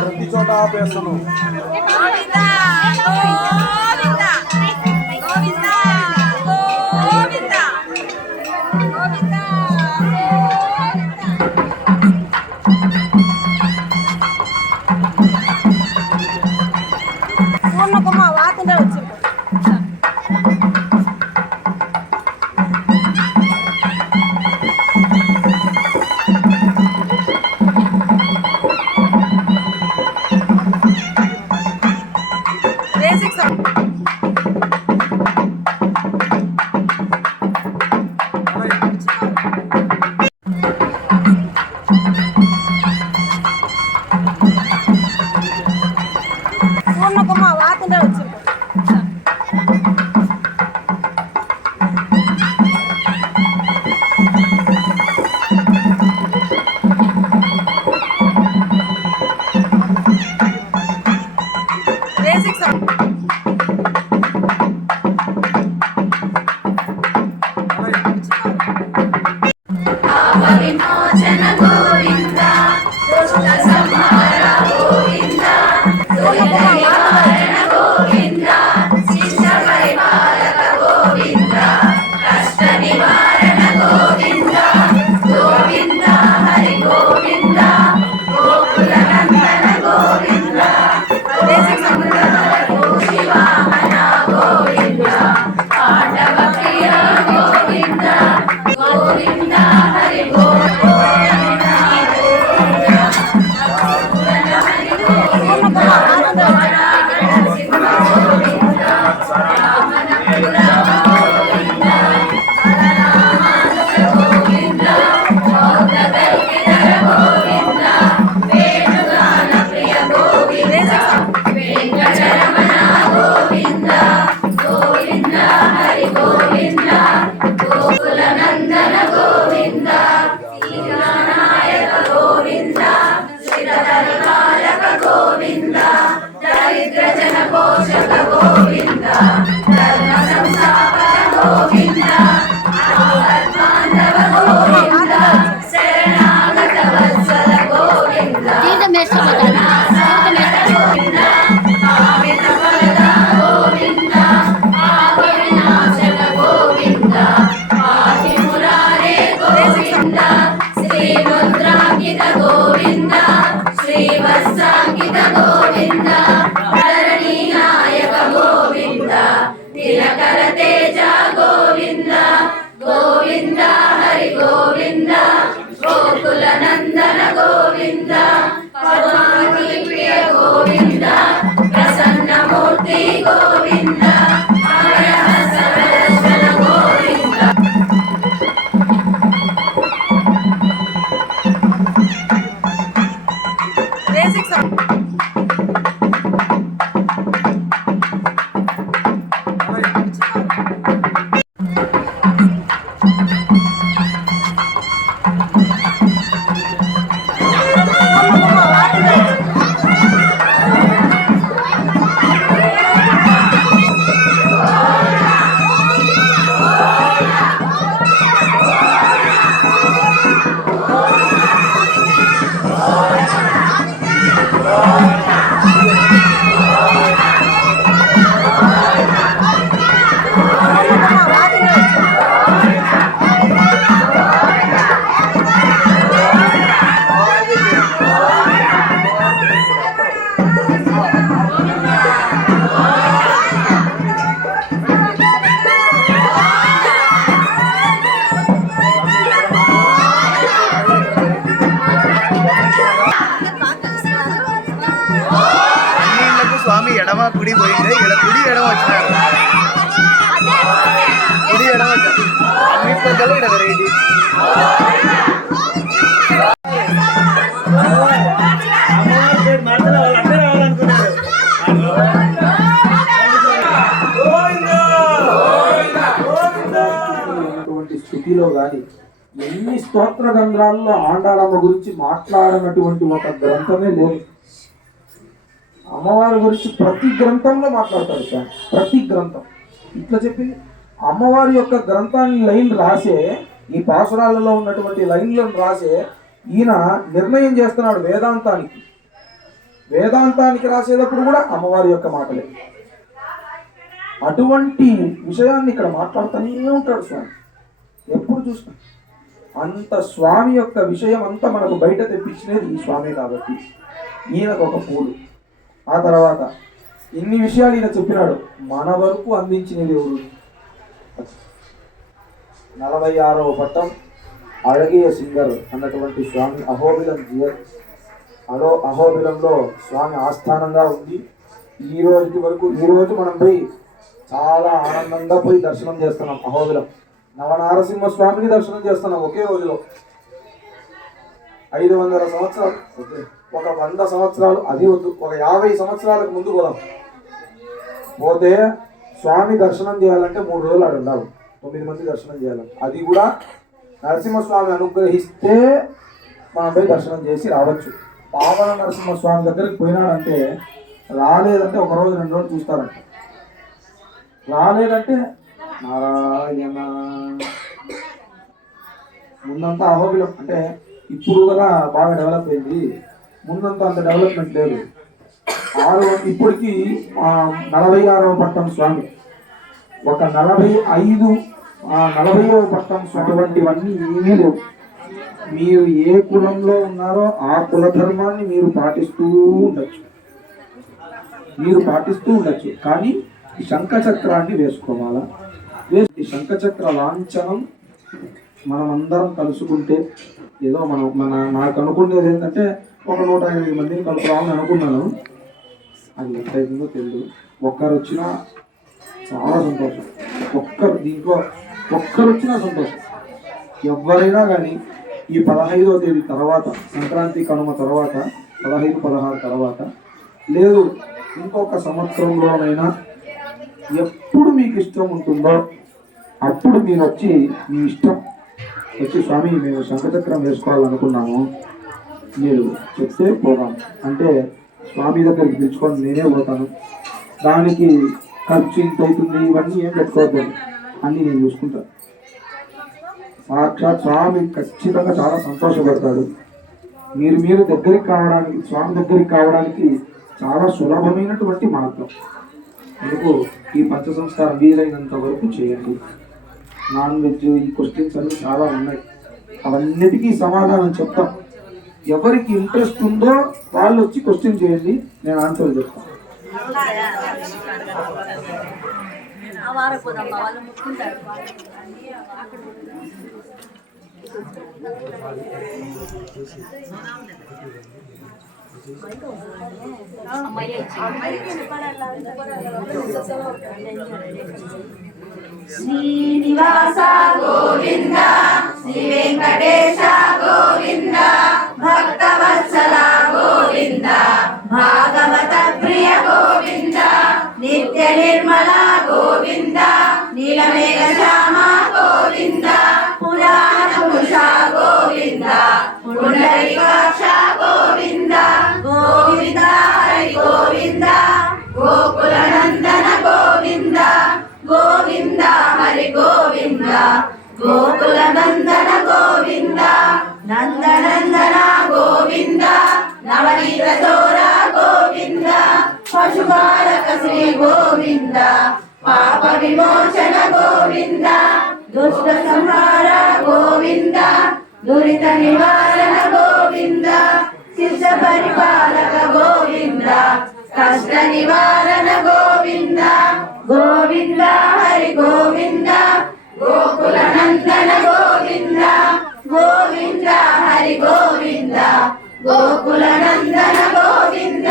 ప్రతి చోట ఆపేస్తాను. పూర్ణకుమ వాతంటే వచ్చింది. పూర్ణకుమ వాతంటే వచ్చింది. స్వామి ఎడమ కుడి పోయింది, ఇక్కడ కుడి ఎడమ వచ్చినారు. స్థితిలో గాని ఎన్ని స్తోత్ర గ్రంథాల్లో ఆండారమ్మ గురించి మాట్లాడినటువంటి ఒక గ్రంథమే లేదు. అమ్మవారి గురించి ప్రతి గ్రంథంలో మాట్లాడతాడు సార్, ప్రతి గ్రంథం ఇట్లా చెప్పింది. అమ్మవారి యొక్క గ్రంథాన్ని లైన్ రాసే, ఈ పాసురాలలో ఉన్నటువంటి లైన్లను రాసే ఈయన నిర్ణయం చేస్తున్నాడు వేదాంతానికి రాసేటప్పుడు కూడా అమ్మవారి యొక్క మాటలే. అటువంటి విషయాన్ని ఇక్కడ మాట్లాడుతూనే ఉంటాడు స్వామి, ఎప్పుడు చూసినా. అంత స్వామి యొక్క విషయం అంతా మనకు బయట తెప్పించినది ఈ స్వామి కాబట్టి ఈయనకు ఒక పూలు. ఆ తర్వాత ఇన్ని విషయాలు ఈయన చెప్పినాడు, మన వరకు అందించినది ఎవరు? 46వ పట్టం అழగియ సింగర్ అన్నటువంటి స్వామి అహోబిలం జియర్. అహోబిలంలో స్వామి ఆస్థానంగా ఉంది. ఈ రోజు మనం పోయి చాలా ఆనందంగా పోయి దర్శనం చేస్తున్నాం. అహోబిలం నవనారసింహ స్వామిని దర్శనం చేస్తున్నాం ఒకే రోజులో. 500 సంవత్సరాలు, ఒక 100 సంవత్సరాలు, అది వద్దు, ఒక 50 సంవత్సరాలకు ముందు పోదాం. పోతే స్వామి దర్శనం చేయాలంటే 3 రోజులు ఆడు ఉండాలి, 9 మంది దర్శనం చేయాలి. అది కూడా నరసింహస్వామి అనుగ్రహిస్తే మనం పోయి దర్శనం చేసి రావచ్చు. పావన నరసింహస్వామి దగ్గరికి పోయినాడంటే, రాలేదంటే 1 రోజు 2 రోజులు చూస్తారంట. రాలేదంటే నారాయణ. ముందంతా అహోబిలం అంటే ఇప్పుడు కదా బాగా డెవలప్ అయింది, ముందంతా అంత డెవలప్మెంట్ లేదు. ఇప్పటికి 46వ పట్టం స్వామి, ఒక 40వ పట్టం అటువంటివన్నీ ఏమీ లేవు. మీరు ఏ కులంలో ఉన్నారో ఆ కుల ధర్మాన్ని మీరు పాటిస్తూ ఉండొచ్చు, కానీ ఈ శంఖచక్రాన్ని వేసుకోవాలా. ఈ శంఖచక్ర లాంఛనం మనమందరం కలుసుకుంటే ఏదో నాకు అనుకునేది ఏంటంటే ఒక 108 మందిని కలుపురావాలని అనుకున్నాను. అది ఎంత అయిందో తెలియదు. ఒక్కరు వచ్చినా చాలా సంతోషం, దీంట్లో ఒక్కరు వచ్చినా సంతోషం. ఎవరైనా కానీ ఈ 15వ తేదీ తర్వాత, సంక్రాంతి కనుమ తర్వాత, 15, 16 తర్వాత, లేదు ఇంకొక సంవత్సరంలోనైనా ఎప్పుడు మీకు ఇష్టం ఉంటుందో అప్పుడు మీరు వచ్చి మీ ఇష్టం వచ్చి స్వామి మేము శంఖచక్రం వేసుకోవాలనుకున్నాము, మీరు చెప్తే పోదాం అంటే స్వామి దగ్గరికి పిలుచుకొని నేనే పోతాను. దానికి ఖర్చు ఇంత అవుతుంది, ఇవన్నీ ఏం పెట్టుకోవద్దు, అన్నీ నేను చూసుకుంటాను. సాక్షాత్ స్వామి ఖచ్చితంగా చాలా సంతోషపడతాడు. మీరు దగ్గరికి కావడానికి, స్వామి దగ్గరికి కావడానికి చాలా సులభమైనటువంటి మార్గం. అందుకు ఈ పంచ సంస్కారం వీలైనంత వరకు చేయండి. నాన్ వెజ్, ఈ క్వశ్చన్స్ అన్నీ చాలా ఉన్నాయి, అవన్నిటికీ సమాధానం చెప్తాం. ఎవరికి ఇంట్రెస్ట్ ఉందో వాళ్ళు వచ్చి క్వశ్చన్ చేయండి, నేను ఆన్సర్ చెప్తాను. శ్రీనివాస గోవింద, శ్రీ వెంకటేశ గోవింద, భక్తవత్సల గోవింద, భాగవత ప్రియ గోవింద, నిత్య నిర్మల గోవింద, నీలమేఘ శ్యామ గోవింద, పురాణ పురుష గోవింద, పుండరీకాక్ష గోవింద, గోవింద హరి గోవింద, గోకుల నందన గోవింద, గోవింద హరి గోవింద, గోకుల నందన గోవింద, నందనందన గోవింద, నవనీత చోర గోవింద, పశుపాలక శ్రీ గోవింద, పాప విమోచన గోవింద, దుష్ట సంహార గోవింద, దురిత నివారణ గోవింద, శిష్య పరిపాలక గోవింద, కష్ట నివారణ గోవింద, గోవింద హరి గోవింద, గోకుల నందన గోవింద, గోవింద హరి గోవింద, గోకుల నందన గోవింద,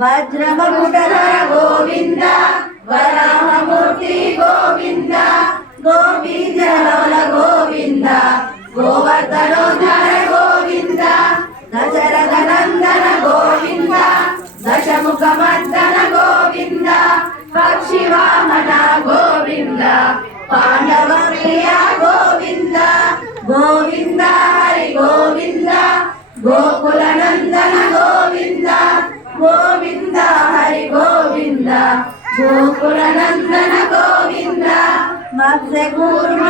వజ్రమకుటధర గోవింద, వరాహమూర్తి గోవింద, గోపీజలోల గోవింద. వాహన గోవింద పాండవ ప్రియ గోవింద గోవింద హరి గోవింద గోకుల నందన గోవింద గోవింద హరి గోవింద గోకుల నందన గోవింద మత్స్య కూర్మ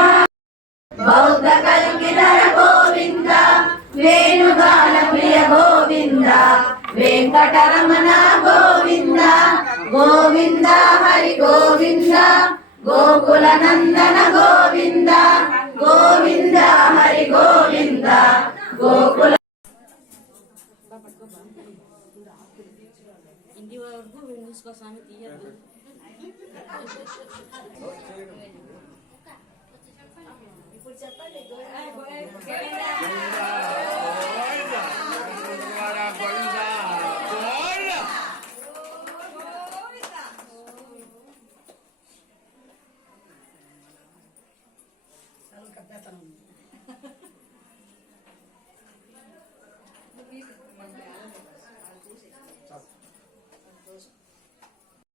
బౌద్ధ కల్కిధర గోవింద వేణుగాన ప్రియ గోవింద వెంకటరమణ గోవింద గోవింద హరి గోవింద గోకుల నందన గోవింద గోవింద హరి గోవింద గోకుల ఇంటి వరకు చూసుకో స్వామి తీయద్దు ఇప్పుడు చెప్పండి